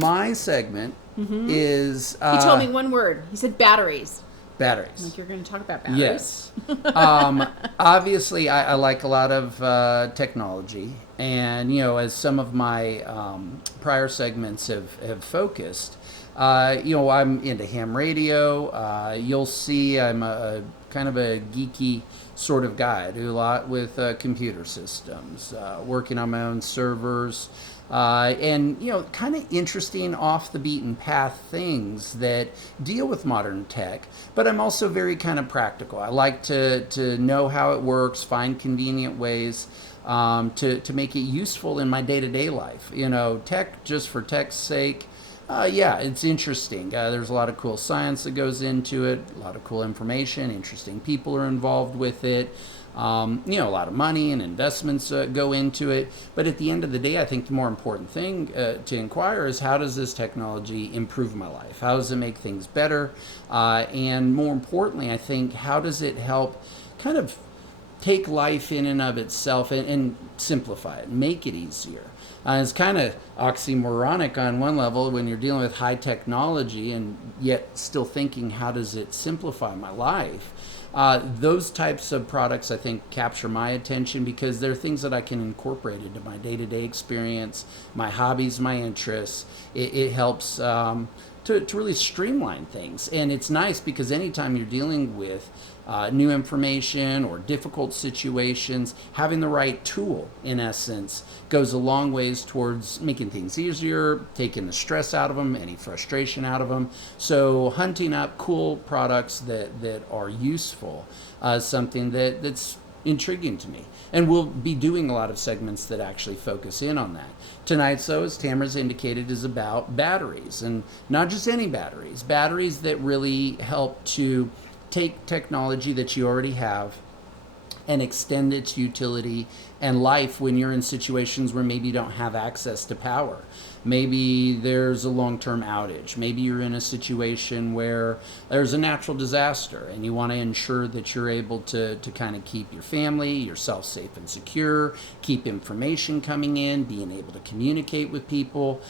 my segment is... he told me one word. He said batteries. Batteries. Like you're going to talk about batteries. Yes. Obviously, I like a lot of technology. And, as some of my prior segments have focused, I'm into ham radio. You'll see I'm a kind of a geeky sort of guy. I do a lot with computer systems, working on my own servers. And kind of interesting off the beaten path things that deal with modern tech, but I'm also very kind of practical. I like to know how it works, find convenient ways to make it useful in my day-to-day life. Tech just for tech's sake. Yeah, it's interesting. There's a lot of cool science that goes into it, a lot of cool information, interesting people are involved with it. A lot of money and investments go into it. But at the end of the day, I think the more important thing to inquire is, how does this technology improve my life? How does it make things better? And more importantly, I think, how does it help kind of take life in and of itself and simplify it, make it easier? It's kind of oxymoronic on one level when you're dealing with high technology and yet still thinking, how does it simplify my life? Those types of products, I think, capture my attention because they're things that I can incorporate into my day-to-day experience, my hobbies, my interests. It helps to really streamline things. And it's nice because anytime you're dealing with new information or difficult situations, having the right tool, in essence, goes a long ways towards making things easier, taking the stress out of them, any frustration out of them. So hunting up cool products that are useful is something that's intriguing to me. And we'll be doing a lot of segments that actually focus in on that. Tonight's, though, as Tamara's indicated, is about batteries. And not just any batteries. Batteries that really help to take technology that you already have and extend its utility and life when you're in situations where maybe you don't have access to power. Maybe there's a long-term outage. Maybe you're in a situation where there's a natural disaster and you want to ensure that you're able to kind of keep your family, yourself safe and secure, keep information coming in, being able to communicate with people.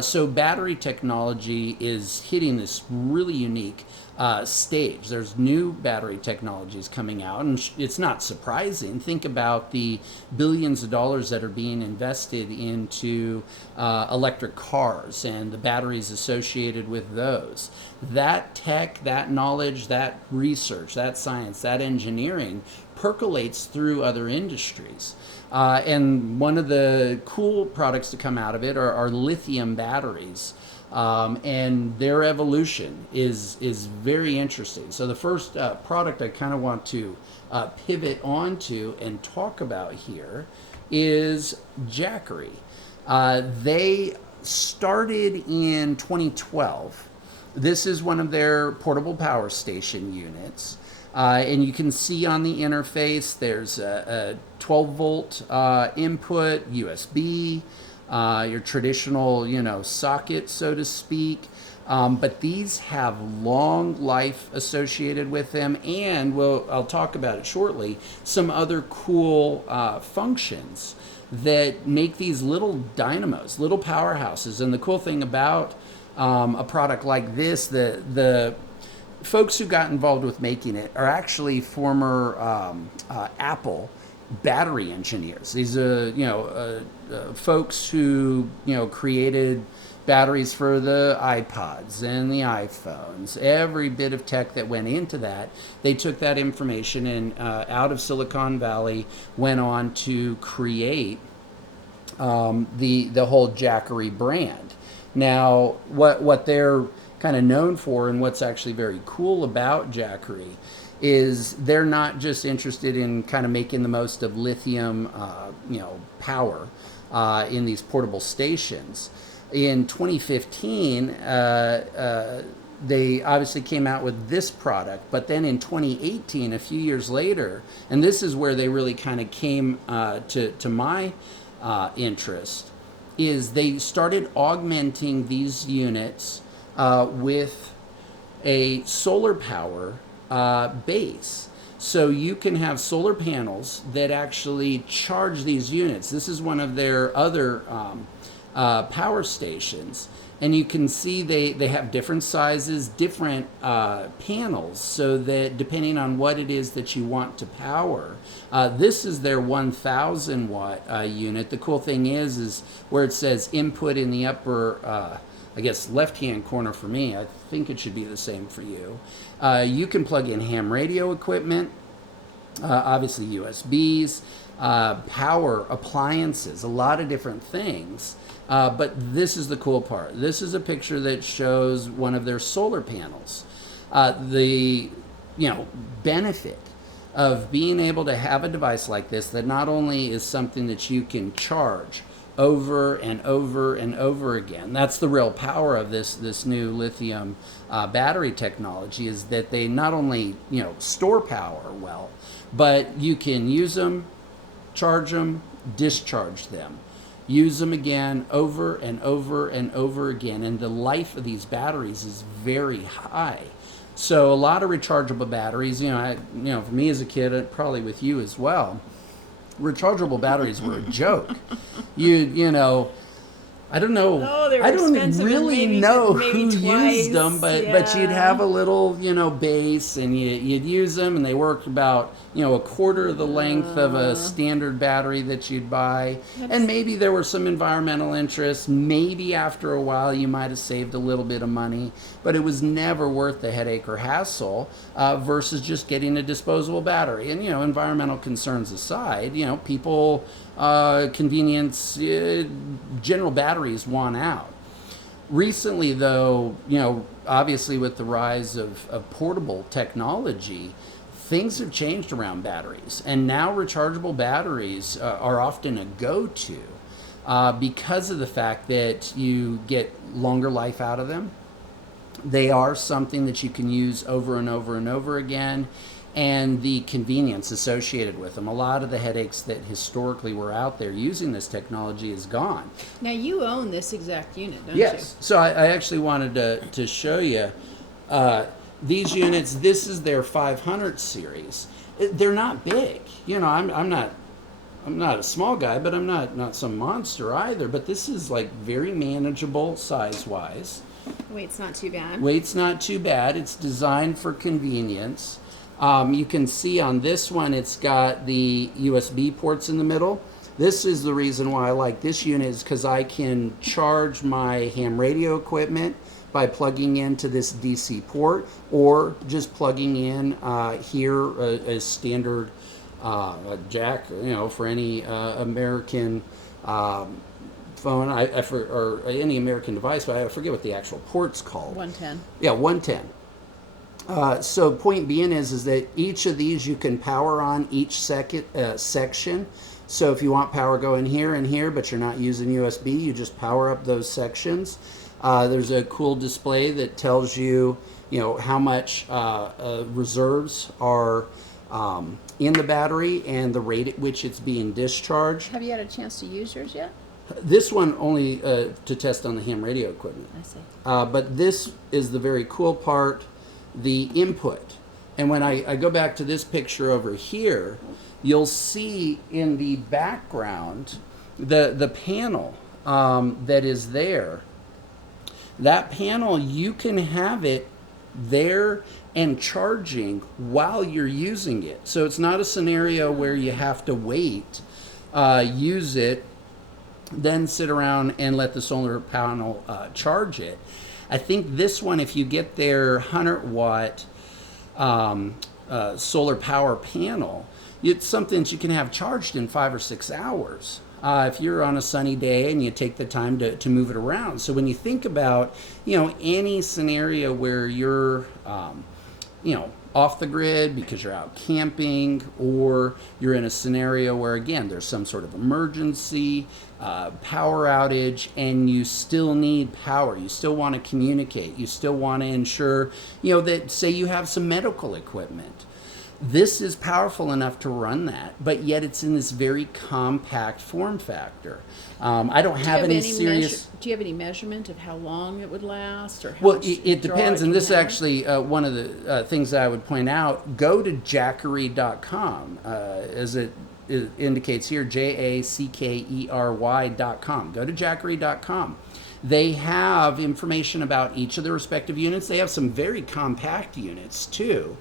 So battery technology is hitting this really unique stage. There's new battery technologies coming out, and it's not surprising. Think about the billions of dollars that are being invested into electric cars and the batteries associated with those. That tech, that knowledge, that research, that science, that engineering percolates through other industries. And one of the cool products to come out of it are lithium batteries. And their evolution is very interesting. So the first product I kind of want to pivot onto and talk about here is Jackery. They started in 2012. This is one of their portable power station units. And you can see on the interface there's a 12 volt input, USB, your traditional, socket, so to speak. But these have long life associated with them, and I'll talk about it shortly, some other cool functions that make these little dynamos, little powerhouses. And the cool thing about a product like this, the folks who got involved with making it are actually former Apple battery engineers. These are folks who created batteries for the iPods and the iPhones. Every bit of tech that went into that, they took that information and out of Silicon Valley went on to create the whole Jackery brand. Now, what they're kind of known for, and what's actually very cool about Jackery, is they're not just interested in kind of making the most of lithium, power in these portable stations. In 2015, they obviously came out with this product, but then in 2018, a few years later, and this is where they really kind of came to my interest, is they started augmenting these units with a solar power base. So you can have solar panels that actually charge these units. This is one of their other power stations. And you can see they have different sizes, different panels, so that depending on what it is that you want to power, this is their 1,000 watt unit. The cool thing is where it says input in the upper, I guess, left-hand corner for me. I think it should be the same for you. You can plug in ham radio equipment, obviously USBs, power appliances, a lot of different things. But this is the cool part. This is a picture that shows one of their solar panels. The benefit of being able to have a device like this that not only is something that you can charge over and over and over again. That's the real power of this new lithium battery technology, is that they not only store power well, but you can use them, charge them, discharge them, use them again over and over and over again, and the life of these batteries is very high. So a lot of rechargeable batteries, for me as a kid, probably with you as well, rechargeable batteries were a joke. I don't know. Oh, they were I don't expensive, really maybe know who twice. used them, but you'd Yeah. have a little base, and you'd use them, and they worked about a quarter of the length of a standard battery that you'd buy. And maybe there were some environmental interests. Maybe after a while you might have saved a little bit of money, but it was never worth the headache or hassle versus just getting a disposable battery. And environmental concerns aside, people convenience, general batteries won out. Recently, though, obviously with the rise of portable technology, things have changed around batteries, and now rechargeable batteries are often a go-to because of the fact that you get longer life out of them. They are something that you can use over and over and over again, and the convenience associated with them. A lot of the headaches that historically were out there using this technology is gone. Now you own this exact unit, don't Yes. So I actually wanted to show you these units. This is their 500 series. They're not big. I'm not a small guy, but I'm not some monster either. But this is like very manageable size-wise. you? Weight's not too bad. Weight's not too bad. It's designed for convenience. You can see on this one, it's got the USB ports in the middle. This is the reason why I like this unit, is because I can charge my ham radio equipment by plugging into this DC port, or just plugging in here a standard jack, for any American phone, or any American device, but I forget what the actual port's called. 110. Yeah, 110. So point being is that each of these you can power on each section. So if you want power going here and here, but you're not using USB, you just power up those sections. There's a cool display that tells you, how much reserves are in the battery and the rate at which it's being discharged. Have you had a chance to use yours yet? This one only to test on the ham radio equipment. I see. But this is the very cool part, the input. And when I go back to this picture over here, you'll see in the background the panel that is there. That panel, you can have it there and charging while you're using it. So it's not a scenario where you have to wait, use it, then sit around and let the solar panel charge it. I think this one, if you get their 100 watt solar power panel, it's something that you can have charged in 5 or 6 hours. If you're on a sunny day and you take the time to move it around. So when you think about, any scenario where you're, off the grid because you're out camping, or you're in a scenario where, again, there's some sort of emergency, power outage, and you still need power. You still want to communicate. You still want to ensure, that, say you have some medical equipment. This is powerful enough to run that, but yet it's in this very compact form factor. I don't have any serious... Do you have any measurement of how long it would last, or how Well, much it draw depends, it and can this is have? actually one of the things that I would point out. Go to Jackery.com. Is it it indicates here, Jackery.com. Go to Jackery.com. They have information about each of the respective units. They have some very compact units too,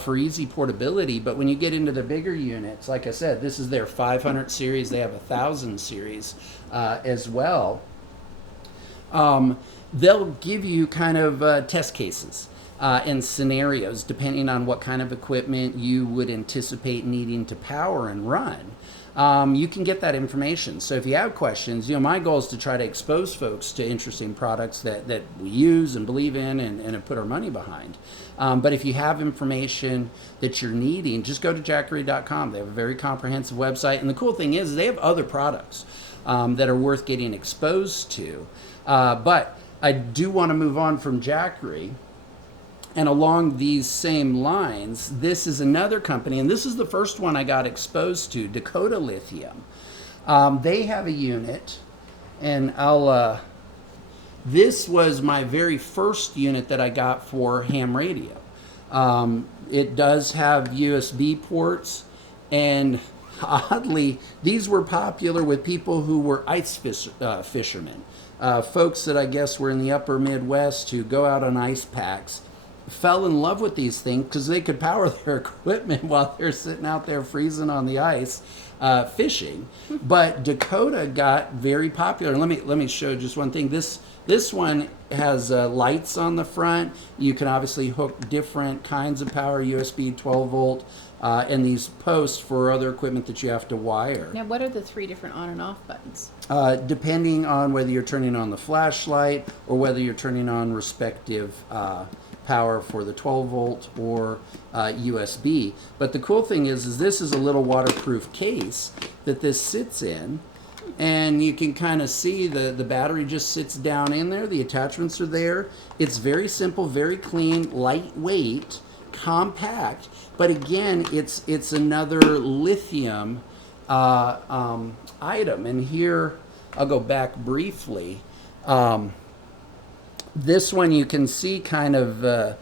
for easy portability. But when you get into the bigger units, like I said, this is their 500 series. They have a 1000 series as well. They'll give you kind of test cases and scenarios depending on what kind of equipment you would anticipate needing to power and run. You can get that information. So if you have questions, my goal is to try to expose folks to interesting products that we use and believe in and have put our money behind. But if you have information that you're needing, just go to Jackery.com. They have a very comprehensive website. And the cool thing is they have other products that are worth getting exposed to. But I do want to move on from Jackery. And along these same lines, this is another company, and this is the first one I got exposed to, Dakota Lithium. They have a unit, and this was my very first unit that I got for ham radio. It does have USB ports, and oddly, these were popular with people who were ice fishermen. Folks that I guess were in the upper Midwest who go out on ice packs. Fell in love with these things because they could power their equipment while they're sitting out there freezing on the ice fishing. But Dakota got very popular. Let me show just one thing. This one has lights on the front. You can obviously hook different kinds of power, USB 12 volt, and these posts for other equipment that you have to wire. Now, what are the 3 different on and off buttons? Depending on whether you're turning on the flashlight or whether you're turning on respective power for the 12 volt or USB. But the cool thing is this is a little waterproof case that this sits in, and you can kind of see the battery just sits down in there. The attachments are there. It's very simple, very clean, lightweight, compact. But again, it's another lithium item. And here, I'll go back briefly. This one you can see kind of the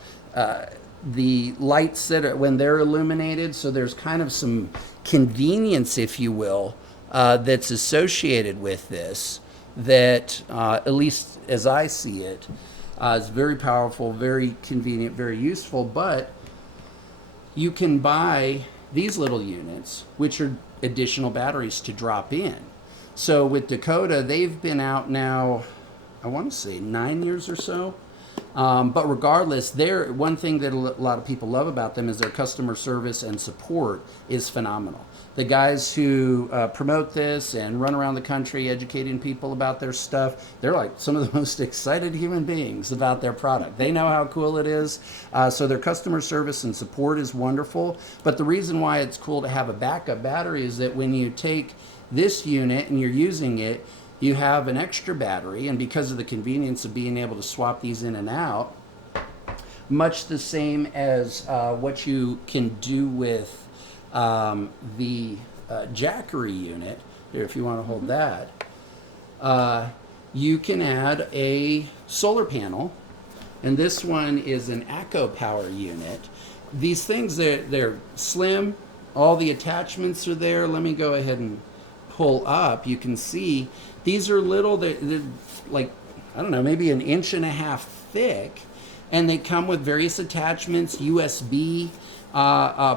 lights that are, when they're illuminated, so there's kind of some convenience, if you will, that's associated with this that, at least as I see it, is very powerful, very convenient, very useful. But you can buy these little units, which are additional batteries to drop in. So with Dakota, they've been out now, I want to say 9 years or so. But regardless, one thing that a lot of people love about them is their customer service and support is phenomenal. The guys who promote this and run around the country educating people about their stuff, they're like some of the most excited human beings about their product. They know how cool it is. So their customer service and support is wonderful. But the reason why it's cool to have a backup battery is that when you take this unit and you're using it, you have an extra battery, and because of the convenience of being able to swap these in and out, much the same as what you can do with the Jackery unit, here if you want to hold that, you can add a solar panel, and this one is an Echo Power unit. These things, they're slim, all the attachments are there. Let me go ahead and pull up. You can see these are little, they're like, I don't know, maybe 1.5 inches thick, and they come with various attachments. USB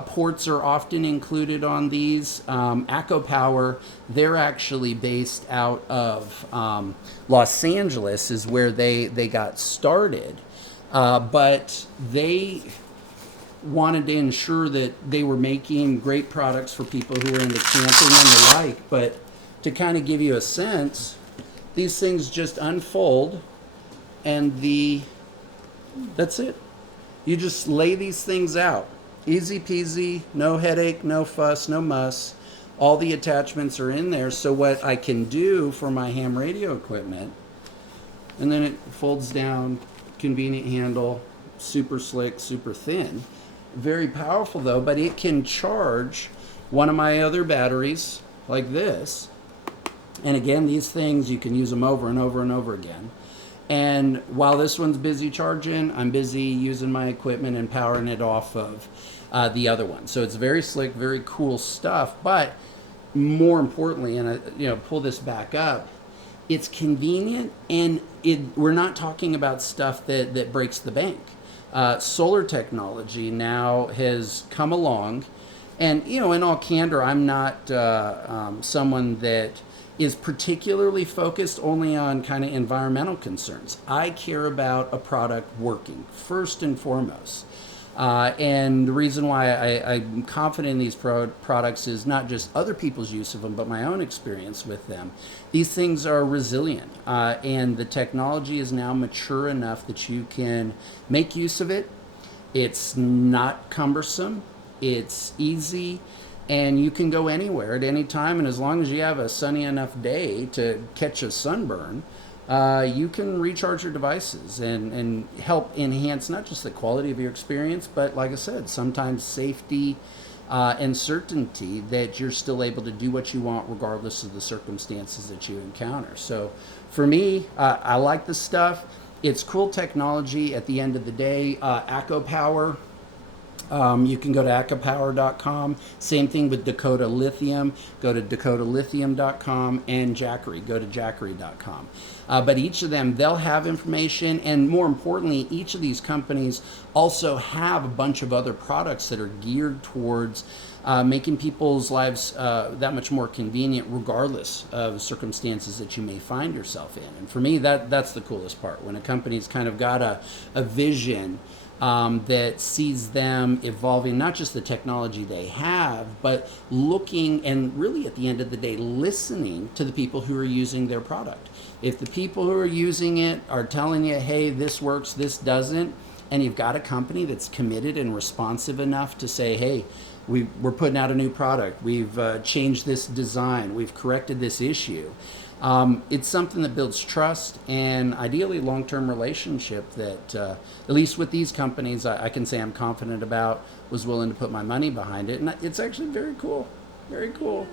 ports are often included on these. Echo Power, they're actually based out of Los Angeles is where they got started, but they wanted to ensure that they were making great products for people who are into camping and the like. But to kind of give you a sense, these things just unfold, and that's it. You just lay these things out. Easy peasy, no headache, no fuss, no muss. All the attachments are in there. So what I can do for my ham radio equipment, and then it folds down, convenient handle, super slick, super thin. Very powerful though, but it can charge one of my other batteries like this. And again, these things, you can use them over and over and over again. And while this one's busy charging, I'm busy using my equipment and powering it off of the other one. So it's very slick, very cool stuff. But more importantly, and I pull this back up, it's convenient, and we're not talking about stuff that breaks the bank. Solar technology now has come along, and in all candor, I'm not someone that is particularly focused only on kind of environmental concerns. I care about a product working first and foremost. And the reason why I'm confident in these products is not just other people's use of them, but my own experience with them. These things are resilient, and the technology is now mature enough that you can make use of it. It's not cumbersome, it's easy, and you can go anywhere at any time. And as long as you have a sunny enough day to catch a sunburn, you can recharge your devices and help enhance not just the quality of your experience, but like I said, sometimes safety and certainty that you're still able to do what you want regardless of the circumstances that you encounter. So for me, I like this stuff. It's cool technology at the end of the day. Acco Power. You can go to accopower.com. Same thing with Dakota Lithium. Go to dakotalithium.com, and Jackery. Go to jackery.com. But each of them, they'll have information, and more importantly, each of these companies also have a bunch of other products that are geared towards making people's lives that much more convenient regardless of circumstances that you may find yourself in. And for me, that's the coolest part, when a company's kind of got a vision that sees them evolving, not just the technology they have, but looking and really at the end of the day, listening to the people who are using their product. If the people who are using it are telling you, hey, this works, this doesn't, and you've got a company that's committed and responsive enough to say, hey, we're putting out a new product, we've changed this design, we've corrected this issue. It's something that builds trust and ideally long-term relationship that, at least with these companies, I can say I'm confident about, was willing to put my money behind it. And it's actually very cool. Very cool.